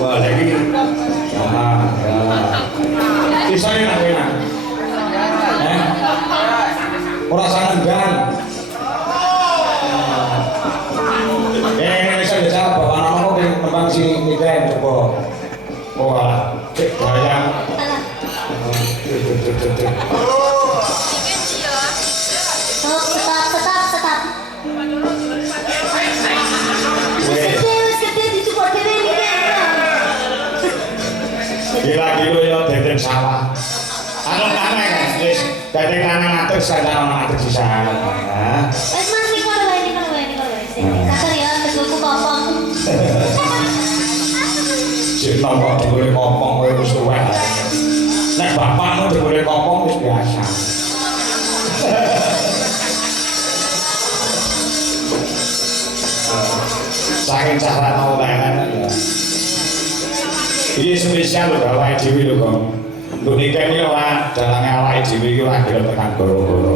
Wah, lagi. Bisa ini nak. Ora sanenggan. Ini saya jawab bahwa nama aku memang si Miden coba. Wah, cek bayang. Stop. Gila-gila ya deden sawah. Anu-anu kan, wis dadi lanang atus sadar ana atus sisa. Wes Mas ini kalau Sabar ya, teguku kopong. Sing nomor digolek kopong kowe wis tuwek. Nek bapakmu digolek kopong wis biasa. Saking cara olahan ya. Ini spesial lho awake dhewe lho, Kang. Lho nikah iki ora dalange awake dhewe iki ora gelem tekan goro-goro.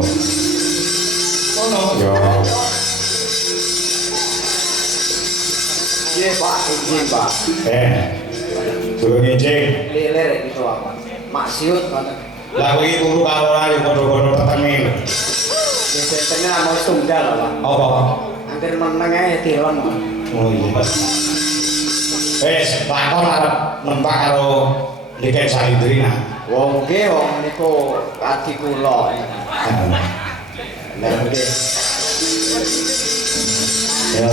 Ngono. Yo. Iya Pak, izin Pak. Durung izin. Lilir gitu apa? Maksiut kan. Lah kowe iki turu karo ora yo padha-padha tetemi lho. Wis tengah mau tunggal Pak. Apa? Hampir meneng ae dilon. Oh iya. Lakon arep nempak karo Niken Salindrina. Wong nggih wong niku adi kula. Lah nggih. Ya.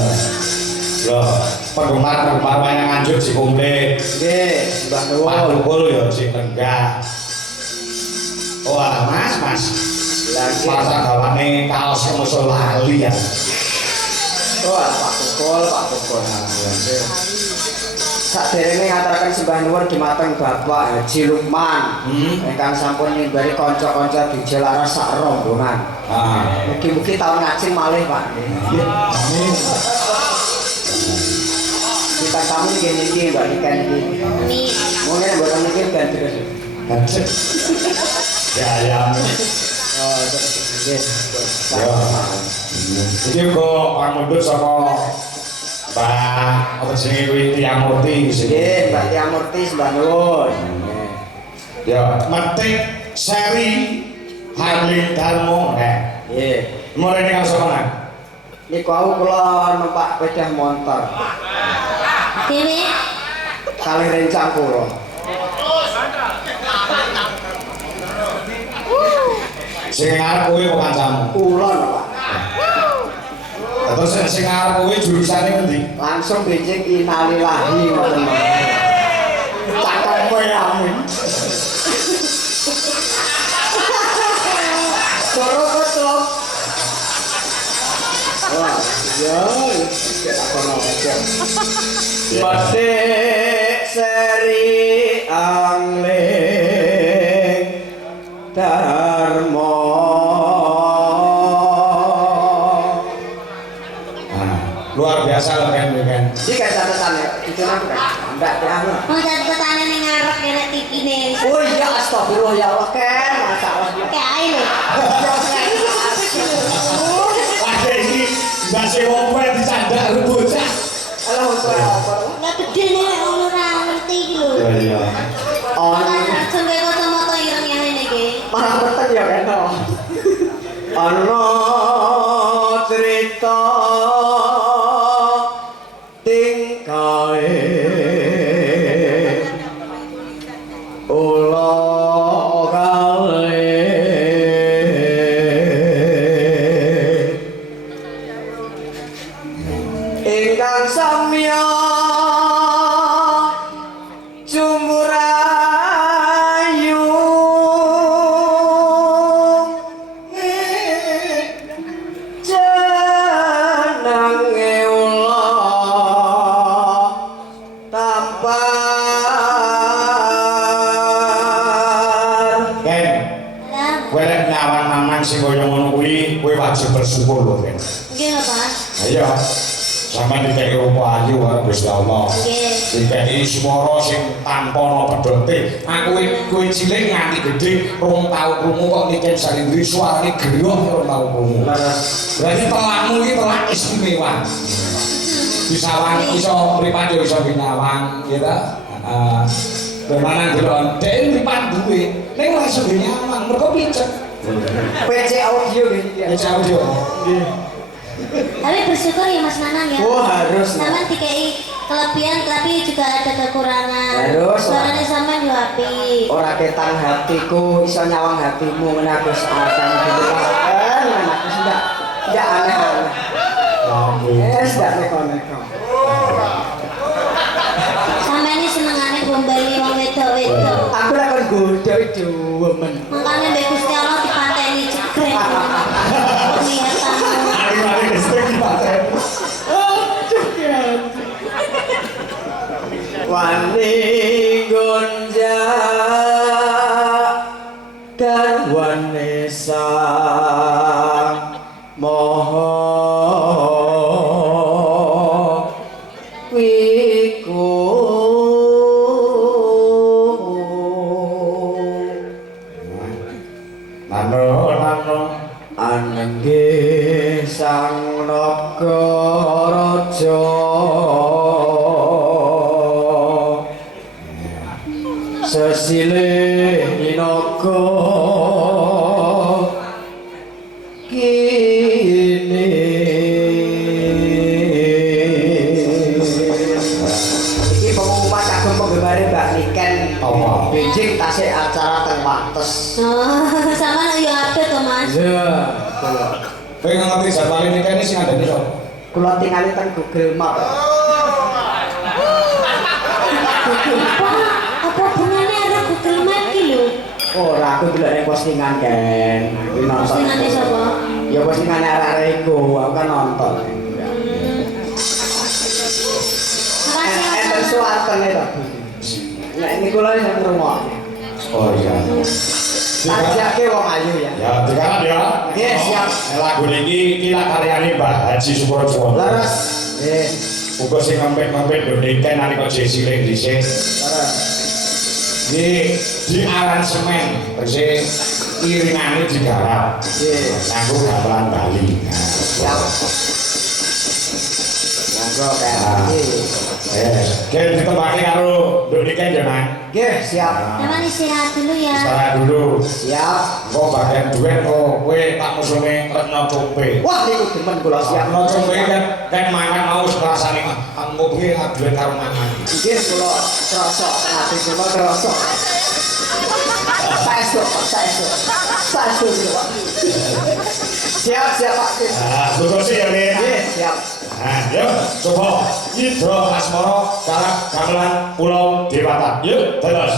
Loh, penggemar-penggemar wayang Nganjuk si komplit. Nggih, Mbah Nuwun. Pak Tukul ya si lenggah. Wah, Mas. Lagi Masa gawane kaos musuh lali ya. oh Pak Tukul. Saderenge ngaturaken sembah nuwun dumateng Bapak Haji Lukman ingkang sampun nyimbari kanca-kanca DJ Laras sak rombongan. Mugi-mugi taun ngajeng malih Pak. Amin. Kita tamu niki Mbak Niken iki. Amin. Mungkin mboten niki ben terus. Ya. Oh, nggih. Ya. Iki kok pamundhut saka Mbak apa jenenge kuwi Tiang Murti sing. Nggih, Mbak Tiang Murti sembah nuwun. Ya, metik seri Harley Darmo. Nggih. Mulai ning sono. Niku aku kula numpak sepeda motor. Dewe. Kali rencang kula. Sing arep kowe kok kancamu. Kulon, Pak. Terus sing arep kowe jurusane ngendi? Langsung becik innalillahi ngoten. Cakep kowe amin. Soro kok. Wah, ya, kono aja. Batik seri angling Darmo. Luar biasa loh kan. Iki kan catatan ya, itu nang kan. Mbak Tiang. Mau catetane ning ngarep kene tikine. Oh iya, astagfirullah ya Allah kan, masalah. Kayak ae lho. Ada ini nggak sih wong kowe dicandak lu bocah. Alah apa? Lah gede nek ora ngerti iki lho. Iya. Langsung kaya kacamata ireng ya ngene iki. Malah betek ya kan. Ana cerita tingkae ula kale ingkang samya jumurayu jenenge ula tampar. Ken, kowe lek nyawang-nyawang sing kaya ngono kuwi kowe wajib bersyukur lho, Ken. Nggih, Pak. Ayo. Sampeyan dikeki rupa ayu karo Gusti Allah. Nggih. Dikeki swara sing tanpa ana pedote. Aku kowe cilik nganti gedhe rong tau krungu kok Niken Salindri suarane griyok rong tau krungu. Berarti telakmu iki telak istimewa. Bisawang iso mripat yo iso binawang gitu. Bagaimana delok dhek mripat duwe ning langsung nyawang mergo picek. PC audio gitu ya. PC audio. Nggih. Tapi bersyukur ya Mas Nanang ya. Oh harus. Sampeyan dikei kelebihan tapi juga ada kekurangan. Harus. Suaranya sampean yo apik. Ora ketang hatiku iso nyawang hatimu menaku akan dijelaskan menaku tidak aneh-aneh. Tidak neko-neko. Sampeyan ini senengane gombali wong wedok-wedok. Aku lek kon godho dewemen. Makanya mbek Gusti Allah dipateni cekrek. Niatanmu. Ari-ari listrik dipateni. Wani gonja garwane sang moho wiku Nano anengge sang nagaraja sesile inaga kini iki pengumuman kagum penggemare Mbak Niken apa? benjing tasik acara teng Wates. Oh, sama yo update to Mas. Ya, Kowe ngerti jadwal ini kan sing ada sapa? kula tingali teng Google Map. Apa hubungannya ada Google Map ki lho? Ora aku delok ning postingan kan. Kuwi nonton. Postingane sapa? Ya postingane arek-arek iku, aku kan nonton. Makasih Mas. Enten suartene to. Nek ini kula sing ngrungokne. Oh iya. Tajake wong ayu ya. Ya, dikanan ya. Nggih, siap. Lagu niki iki lak karyane Mbah Haji Suprojo. Leres. Nggih, Uga sing ngempet-ngempet ndoneken nalika jesi cilik dhisik. leres. Iki di aransemen, tegese iringane digarap. Nggih, Kanggo gamelan Bali. siap. Monggo kayak iki. Ken ditembake karo ndoneken ya, Mas. Nggih, siap. Teman istirahat dulu ya. Istirahat dulu. Siap. Kok bagian duet kok kowe tak musune Retno Cope. Wah, niku demen kula siap. Retno Cope kan mangan mau rasane aku piye duet karo mangan. Nggih, kula krasa, ati kula krasa. Saestu kula. Siap, Pak. Ah, tugas ya, Nek. Nggih, siap. Nah, yuk, coba Indra Asmara kalak gamelan Pulau Dewata. Yuk, terus.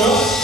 Jo.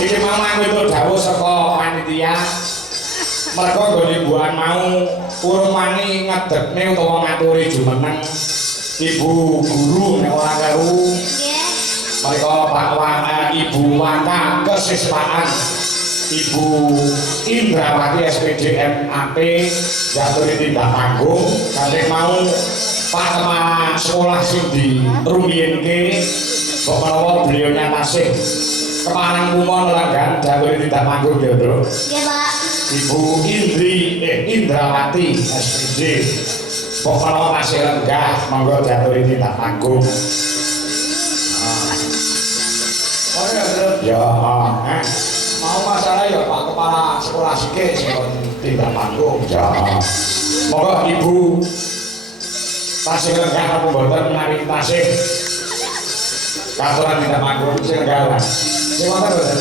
Iki mau aku itu dawuh saka panitia. Mergo nggone buan mau urung wani ngedekne utawa ngaturi jumeneng Ibu guru nek ora karo. Nggih. Mereka Pak Ibu Waka Kesiswaan Ibu Indrawati SPDM AP jaturi tindak panggung kali mau Pak Kepala Sekolah sing di rumiyenke kok beliaunya tasih Keparang Kumon Langgan jaturi tindak panggung ya Bro. Nggih Pak. Ibu Indrawati SPD kok tasih lenggah monggo jaturi tindak panggung. Ya, mau masalah ya Pak Kepala Sekolah Sike sing tindak panggung. Ya. Monggo Ibu tasih lenggah apa mboten menawi tasih katuran tindak panggung sing lenggah. Sing wonten mboten?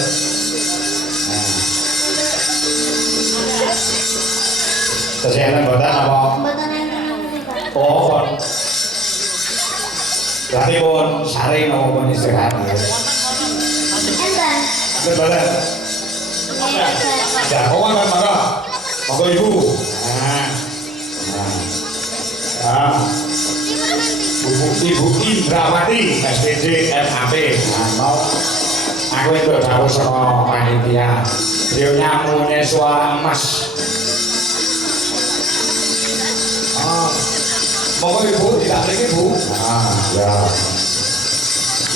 Kesehatan mboten apa? Mboten enten Pak. Oh. Berarti pun sare napa pun istirahat. Enten. Betul. Ya, kok kan mangga. Monggo Ibu. Nah. Ya. Ibu Indrawati SPD MAP. Mau aku itu dawuh saka panitia. Beliau nyamune suara emas. Monggo Ibu tidak mriki Bu. Ya.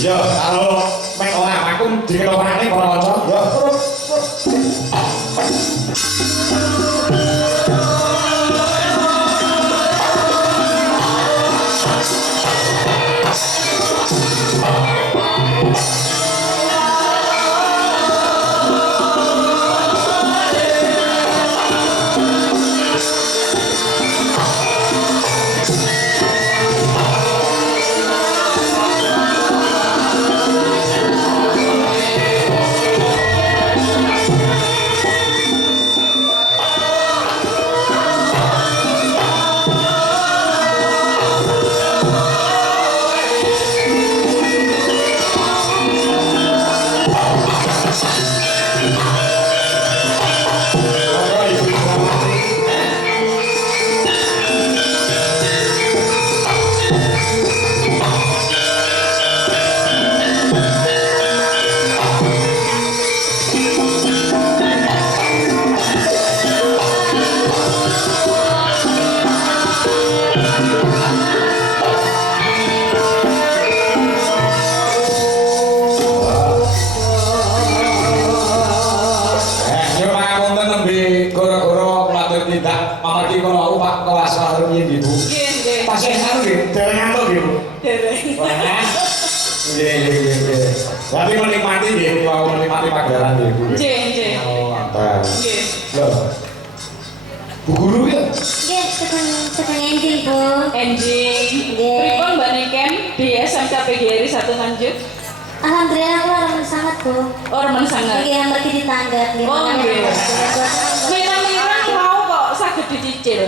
Ya, kalau main orang aku diketokane para kanca. Ya, terus. goreng. Nggih. Berarti menikmati nggih, mau menikmati pagelaran nggih, Bu. Nggih. Oh, mantap. Nggih. Loh. Bu guru ya? Nggih, sedang enjing, Bu. Enjing. Nggih. Pripun Mbak Niken di SMK PGRI 1 Nganjuk? Alhamdulillah aku remen sangat, Bu. Oh, remen sangat. Nggih, yang pergi di tangga. Oh, nggih. Mirang-mirang mau kok saged dicicil.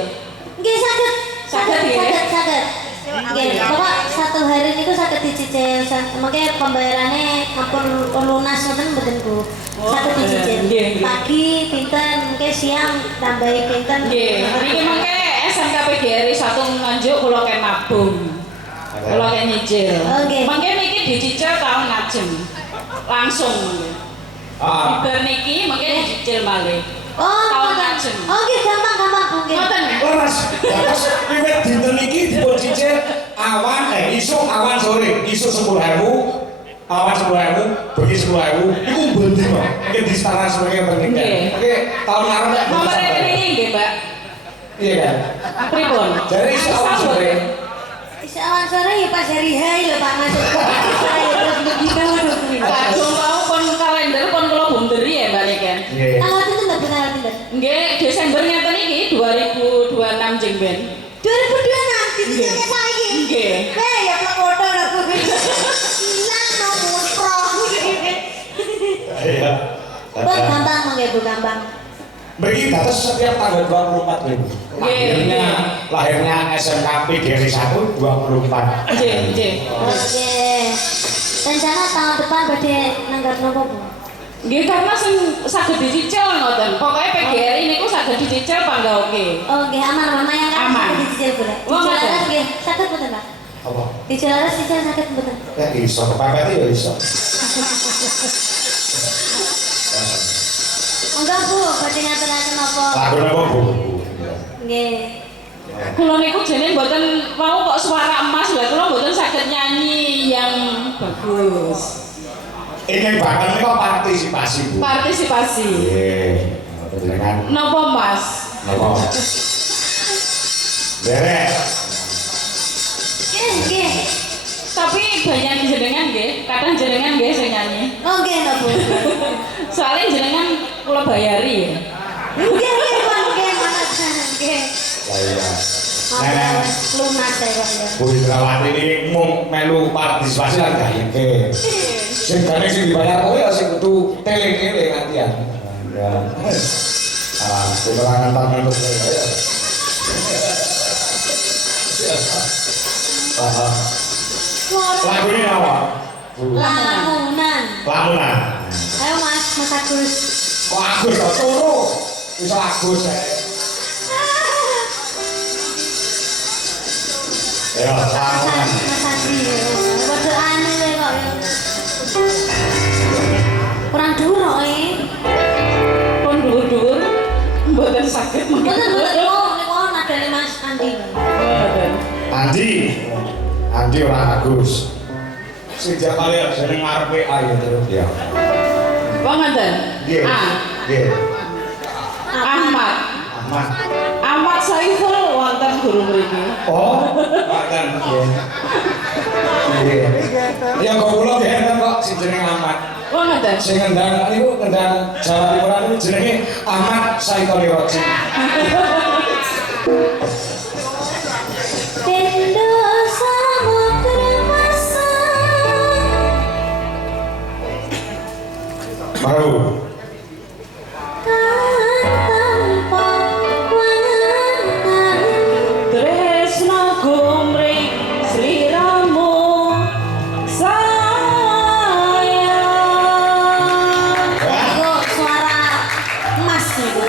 Nggih, saged. Saged, nggih. Saged. Nggih, pokok satu hari niku saged dicicil. Mangke pembayarannya ampun lunas ngoten mboten, Bu. Saged dicicil. Nggih, nggih. Pagi pinten, mungkin siang tambahi pinten. Nggih, niki mengke SMK PGRI 1 Nganjuk kula ken nabung. Kula ken nyicil. Oh, nggih. Mengke niki dicicil tahun ngajeng. Langsung mengke. Ah. Bar niki mengke dicicil malih. Oh, Tahun ngoten. ngajeng. Oh, nggih gampang, Bu. Nggih. Ngoten. Leres. Terus wiwit dinten iki dipun cicil isuk awan sore, isuk 10.000, awan 10.000, bengi 10.000, iku bendi kok. Iki disetara sebagai pernikahan. Nggih. Oke, tahun ngarep Nomor rekening nggih, Mbak. Iya kan? Pripun? Jadi isuk awan sore. Bisa awan sore ya pas hari hai lho Pak Mas. Saya terus begitu. Kagum mau pon kalender pon kula bunderi ya Mbak Niken. Nggih. Tanggal itu enggak benar benar. Nggih, Desember ngeten iki 2026 jeng ben. 2026 dicicilnya saiki. Nggih. Ya plek foto lho. Hilang nomor pro. Iya. Bu gampang mangke Bu gampang. Bagi batas setiap tanggal 24 ribu. Lahirnya SMK PGRI 1 24. Nggih. Oke. Rencana tahun depan badhe nanggap nopo, Bu? Nggih, karena sing saged dicicil ngoten. Pokoke PGRI niku saged dicicil pangga oke. Oh, nggih aman yang kan Aman. dicicil boleh. Wah, Dicicil ngoten. aras nggih, saged mboten, Pak? Apa? Dicicil aras dicicil saged mboten? Ya iso kepepet ya iso. Enggak, Bu, badhe ngaturaken apa? Lagu napa Bu? Nggih. Kula niku jane mboten mau kok suara emas lha kula mboten saged nyanyi yang bagus. Ini bahkan ini kok partisipasi Bu. Partisipasi. Nggih. Dengan Napa Mas? napa? Derek. Nggih. Tapi banyak jenengan nggih, kadang jenengan nggih sing nyanyi. Oh, nggih, no, Bu. Soalnya jenengan kula bayari ya. Nggih, Pak, nggih, manut. Nggih. Lah iya. Apa lunas saya kok ya. Bu Indrawati ini mung melu partisipasi lan gak yengke. Sing gane sing dibayar kowe ya sing kudu teling-eling gantian. Ya. Ah, kekurangan tangan untuk saya ya. Lagu ini apa? Lamunan. Lamunan. Ayo Mas Agus. Kok Agus kok turu? Bisa Agus ya. Ya, lamunan. Mas Andi. Padha aneh kok ya. Kurang dhuwur Pun dhuwur-dhuwur mboten saged mungkin. Mboten niku nadane Mas Andi. Andi ora Agus. Sing jakale jeneng ngarepe ayo terus ya. Wong ngoten. Nggih. Nggih. Ahmad. Ahmad. Ahmad Saiful wonten guru mriki. Oh, Pak nggih. Nggih. Ya kok kula nggih kok sing jeneng Ahmad. Wong ngoten. Sing ngendang niku ngendang Jawa Timuran niku jenenge Ahmad Saiful Roji. Tendo samudra pasang. Baru. Tanpa wangan. Tresno gumring sliramu sayang. Iku suara emas niku.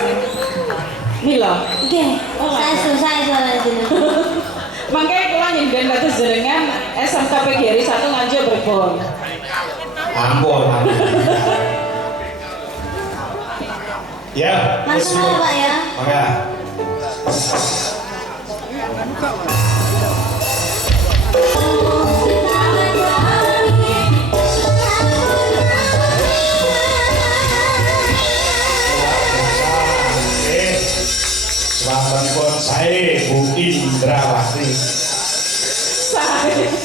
Mila. Nggih, saya susah suara jenengan. Mangke kula nyindan kados jenengan SMK PGRI 1 Nganjuk Brebon. Ampun. Ya, Langsung aja Pak ya. Maka. Selamat saya Bu Indrawati.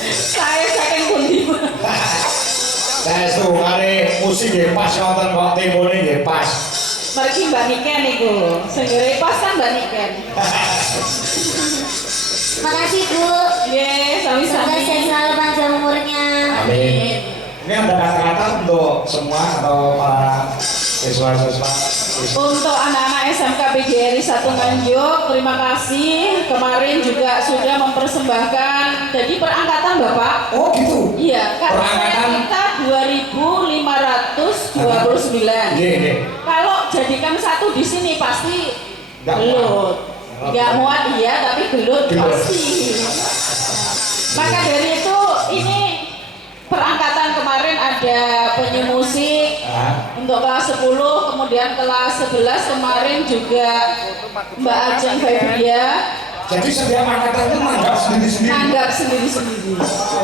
Saya kursi nggih pas wonten kok temone nggih pas. Mergi Mbak Niken iku. Sing nggawe pas kan Mbak Niken. Makasih Bu. Nggih, Semoga sami-sami. sehat selalu panjang umurnya. Amin. Ini ada kata-kata untuk semua atau para siswa-siswa. Untuk anak-anak SMK PGRI 1 Nganjuk, terima kasih. Kemarin juga sudah mempersembahkan. Jadi perangkatan Bapak. Oh gitu. Iya, karena Perangkatan. kita 2.529. Nggih, nggih. Kalau jadikan satu di sini pasti Nggak gelut. Nggak muat iya, tapi gelut Gelut. pasti. Maka dari itu ini perangkatan kemarin ada penyanyi musik untuk kelas 10, kemudian kelas 11 kemarin juga Mbak Ajeng Febria Jadi setiap angkatan itu menganggap sendiri-sendiri. nanggap sendiri-sendiri.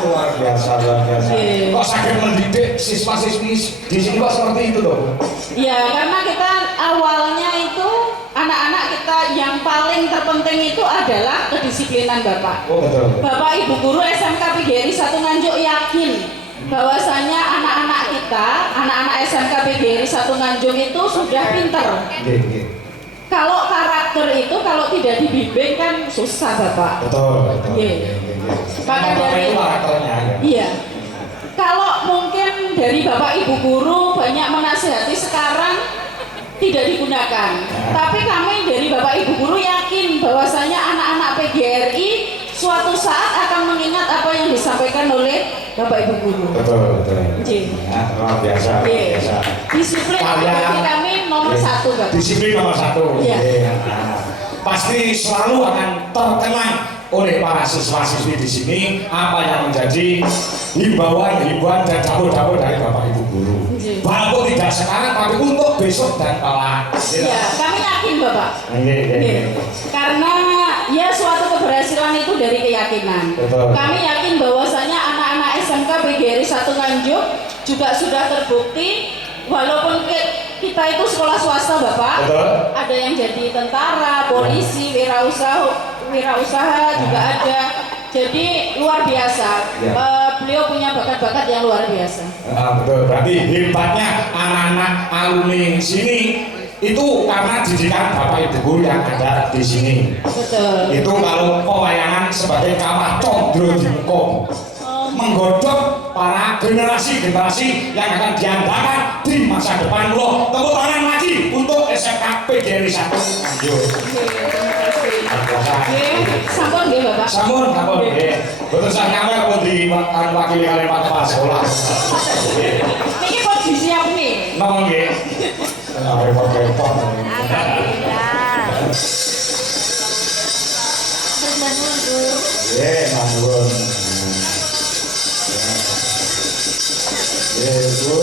Luar biasa, luar biasa. Iya. Kok sakit mendidik siswa-siswi di sini kok seperti itu loh? Ya, karena kita awalnya itu anak-anak kita yang paling terpenting itu adalah kedisiplinan Bapak. Oh betul. Bapak Ibu guru SMK PGRI 1 Nganjuk yakin bahwasanya anak-anak kita, anak-anak SMK PGRI 1 Nganjuk itu sudah pinter. Nggih, nggih. Kalau karakter itu kalau tidak dibimbing kan susah Bapak. Betul, betul. Iya. Maka Apa dari itu karakternya ya? iya. Kalau mungkin dari Bapak Ibu guru banyak menasihati sekarang tidak digunakan. Tapi kami dari Bapak Ibu guru yakin bahwasanya anak-anak PGRI suatu saat akan mengingat apa yang disampaikan oleh Bapak Ibu guru. Betul, betul. Iya. Ya, luar biasa, luar Iya. biasa. Disiplin bagi kami nomor Iya. 1 Bapak. Disiplin nomor 1. Iya. Nah, pasti selalu akan terkenang oleh para siswa-siswi di sini apa yang menjadi himbauan dan dapur-dapur dari Bapak Ibu guru. Iya. Walaupun tidak sekarang, tapi untuk besok dan kelak. Ya, kami yakin Bapak. Iya, iya, iya. Karena ya suatu keberhasilan itu dari keyakinan. Betul. Kami yakin bahwasanya anak-anak SMK PGRI 1 Nganjuk juga sudah terbukti walaupun kita itu sekolah swasta Bapak. Betul. Ada yang jadi tentara, polisi, wirausaha juga ada. Jadi luar biasa. Ya. Beliau punya bakat-bakat yang luar biasa. Nah, betul. Berarti hebatnya anak-anak alumni sini itu karena didikan Bapak Ibu guru yang ada di sini. Betul. Itu kalau pewayangan sebagai kawah condro di muka menggodok para generasi-generasi yang akan diandalkan di masa depan lo. Tepuk tangan lagi untuk SMK PGRI 1 Nganjuk. Sampun nggih Bapak. Sampun, sampun. Betul sak kamar pun diwakili kalian Pak Kepala Sekolah. Niki kok disiapne. Napa nggih? Repot-repot. Berbangun Bu. Manggung. Bu,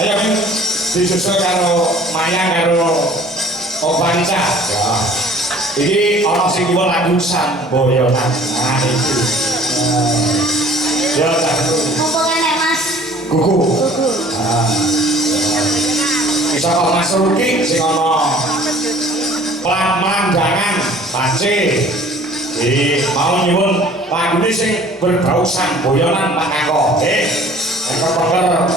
Ayo disusul karo Maya karo Ovanisa. Ya. Iki ana sing kiwa lagu Samboyonan. Nah iki. Ya tak. Mumpung enek Mas Gugu. Gugu. Bisa kok Mas Ruki sing ana pemandangan Panci. Mau nyuwun lagune sing berbau Samboyonan Pak Kako. Engko-engko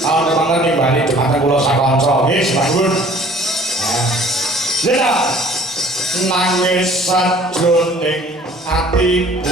tahun-tahun nimbali dhumateng kula sakanca. Nggih, sampun. Ya. Nangis sajroning atiku.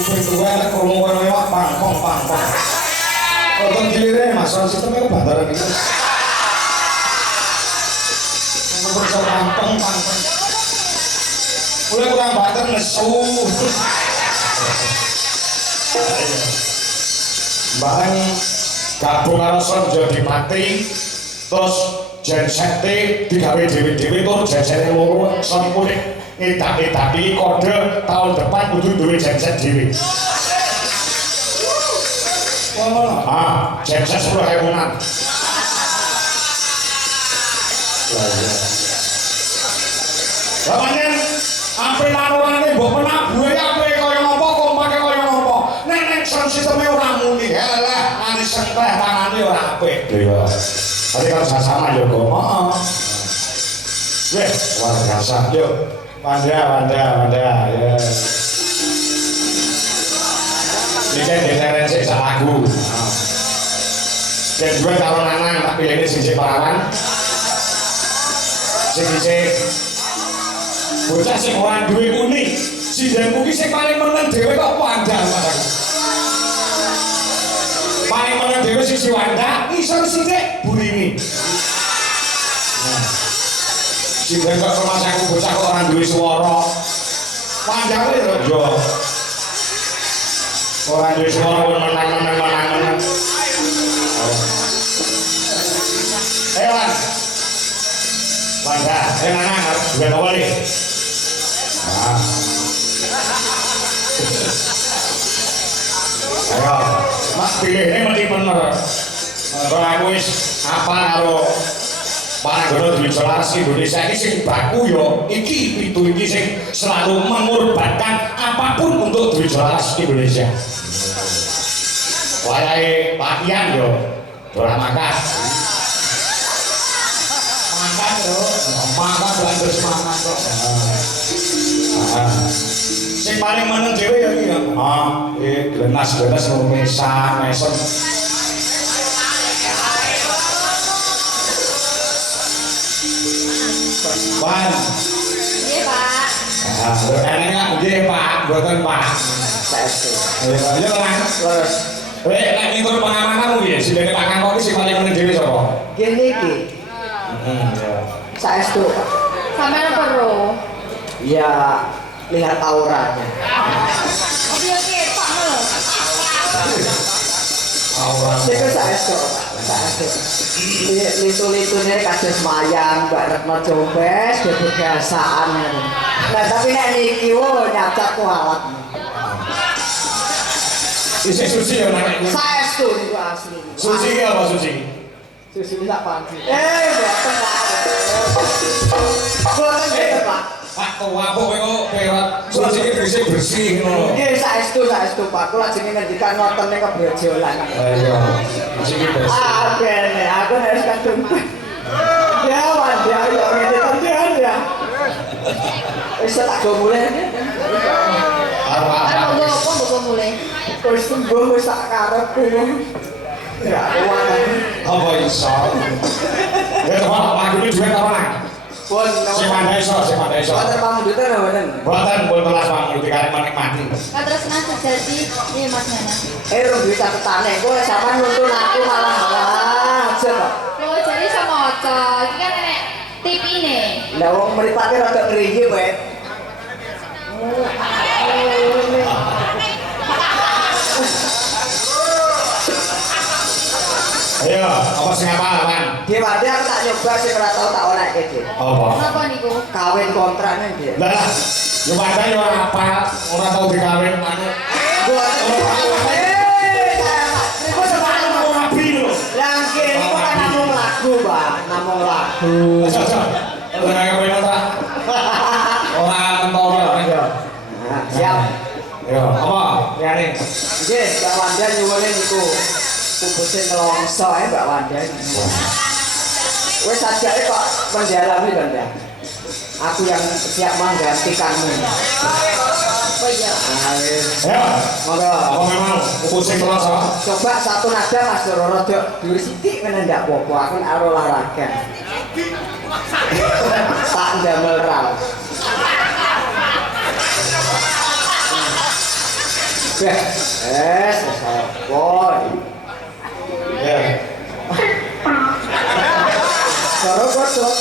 kuping tuwa nek krungu kono lewat pang. Kok gilire Mas sistemnya bantaran iki. Nomor pang. Mulai kurang banter nesu. Mbak gabung karo Sonjo Dimati terus jensete digawe dhewe-dhewe tur jensete loro sampune edak-edaki kode tahun depan kudu duwe genset dhewe. Oh, genset 10.000-an. Lah pancen ampe lanurane mbok penabuhe ape kaya ngopo kompake kaya ngopo. Nek sound sisteme ora muni. Halah, ane senteh tangane ora apik. Iya. Tapi kan sama yo kok. Heeh. Weh, luar biasa. Yuk. Wanda. Ya. Ini kan referensi sak lagu. Dan gue calon lanang tak pilih ini sing parawan. Sing bocah sing ora duwe unik. Sinden kuwi sing paling meneng dhewe kok Wanda Mas. Paling meneng dhewe sisi Wanda, isor sithik Burini. Sinden kok rumahku bocah kok ora duwe swara. Wanda kuwi yo. Ora duwe swara menang. Ewan. Wanda, nang duwe apa nih? Ayo, mak pilihnya mesti bener. Kalau aku wis apa karo Pananggono Dwi Solaras Indonesia ini sing baku yo, iki pitu iki sing selalu mengorbankan apapun untuk Dwi Solaras Indonesia. Wayahe Pak Ian yo, ora makan. Makan yo, makan terus makan kok. Sing paling meneng dhewe ya iki ya. Glenas mesan. Wan. Nggih, Pak. Enaknya nggih, Pak. Mboten, Pak. Saestu. Ayo lan. Terus Nek ngitung pengamananmu ya, sing Pak Kangkong iki sing paling meneng dhewe sapa? gini iki. Saestu. Sampeyan perlu. Ya lihat auranya. Oke, Pak. Itu saestu. Litu-litune kados mayang, Mbak Retno Jombes, kebiasaan. Nah, tapi nek niki nyacat kualat. Isih suci ya nek. Saestu niku asli. Suci ki apa suci? Suci sak panci. Mboten Pak. Mboten gitu, Pak. Pak tua kowe kok pewat suci ki bersih ngono. Nggih saestu Pak. Kula jenenge ngendikan ngoten ning kebrojolan. Iya. Suci ki bersih. Kene aku harus kadung. Ya Wanda yo ngene tenan ya. Wis tak go mulih. Arep nggo mulai. Wis tunggu wis tak karepku. Ya kuwi. Apa iso? Ya Pak, lagune duwe apa nang? Pun Sing pandai iso. Wonten pangudute lho mboten. Boten telas Pak, karep menikmati. Katresnan sejati nggih Mas Nana. Rung duwe catetane. Kowe sampean nuntun aku malah aja kok. Kalau jadi sama Oca, ini kan nenek tip ini. Lah wong mripate rada ngriye kowe. Ayo, apa sing apa-apaan? Dewade aku tak nyoba sing ora tau tak olehke, Dik. Apa? Kenapa niku? Kawin kontraknya, Dik. Lah, yo padha yo apa, ora tau dikawin anu. Kok sampeyan mau rapi lho. Lah kene kok kan namung lagu, Pak. Namung lagu. Cocok. Ora kawin ta. Ora mentolo ya. Nah, siap. Yo, apa? Liyane. Nggih, Mbak Wanda nyuwune niku. Pupuse nelongso Mbak Wanda. Wis ajake kok mendalami lho, Mbak. Aku yang siap menggantikanmu. Oh iya. Ya, Monggo. apa memang pusing terus apa? Coba satu nada Mas Roro dok dhuwur sithik ngene ndak apa-apa. Aku nek olahraga. Tak ndamel raos. boy. Ya. Karo kocok.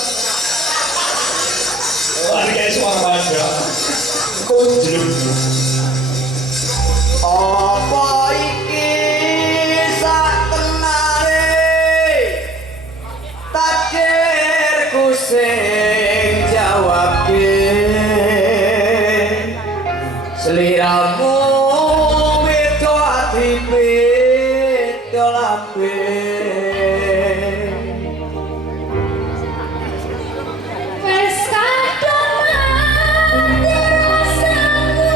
Wah, ini kayak suara banda. Kunjluk. Apa iki satenare takdirku sing jawabke seliramu beda ati beda lambe Wes kadung mati rasaku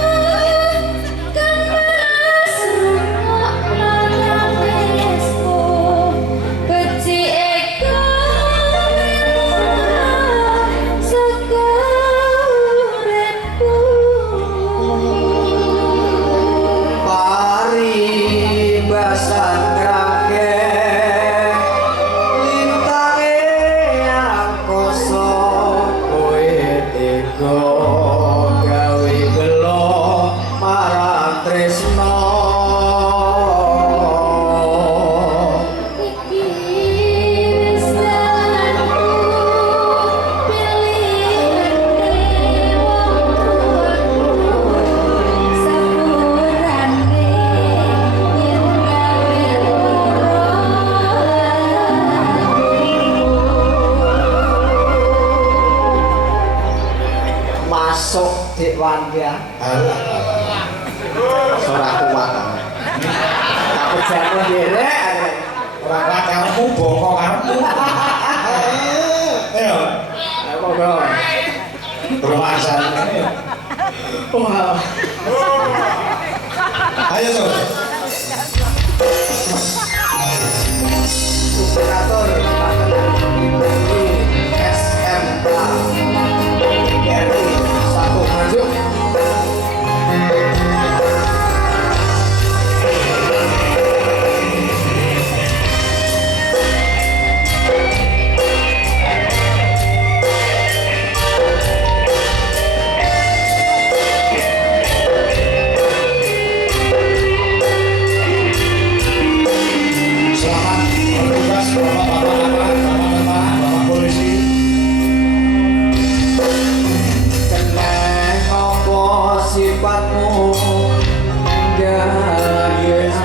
kemas rungokno nafasku keci ego saka uripku pari basan krake lintange angkoso kowe tega gawe gelo marang tresno iki wis jalanku pilihan wong tuaku sepurane yen gawe masuk dik Wanda ora kuat aku jago derek Orang kamu bongkok kamu. Ayo. aku dong Rumasan. wah Ayo tuh. operator IPI SMK RI 1 maju Selamat bertugas bapak-bapak, bapak polisi. keneh apa sifatmu guys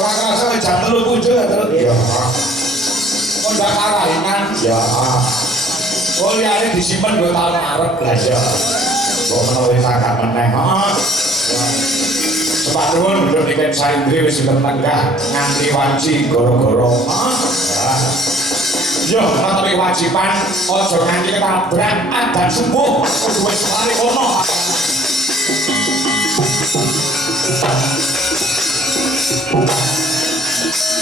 Ora kerasa jam 3 muncul ya terus. Iya. Kok ndak karahinan? Ya. Oh liyane disimpen gue tahun Maret lah ya. Kok menawa tak meneh. Heeh. Sebab nuwun udah bikin saindri wis tenggah nganti wanci goro-goro. Heeh. Yo, tapi wajiban ojo nganti ketabrak adzan subuh kudu wis lari kono. Thank you.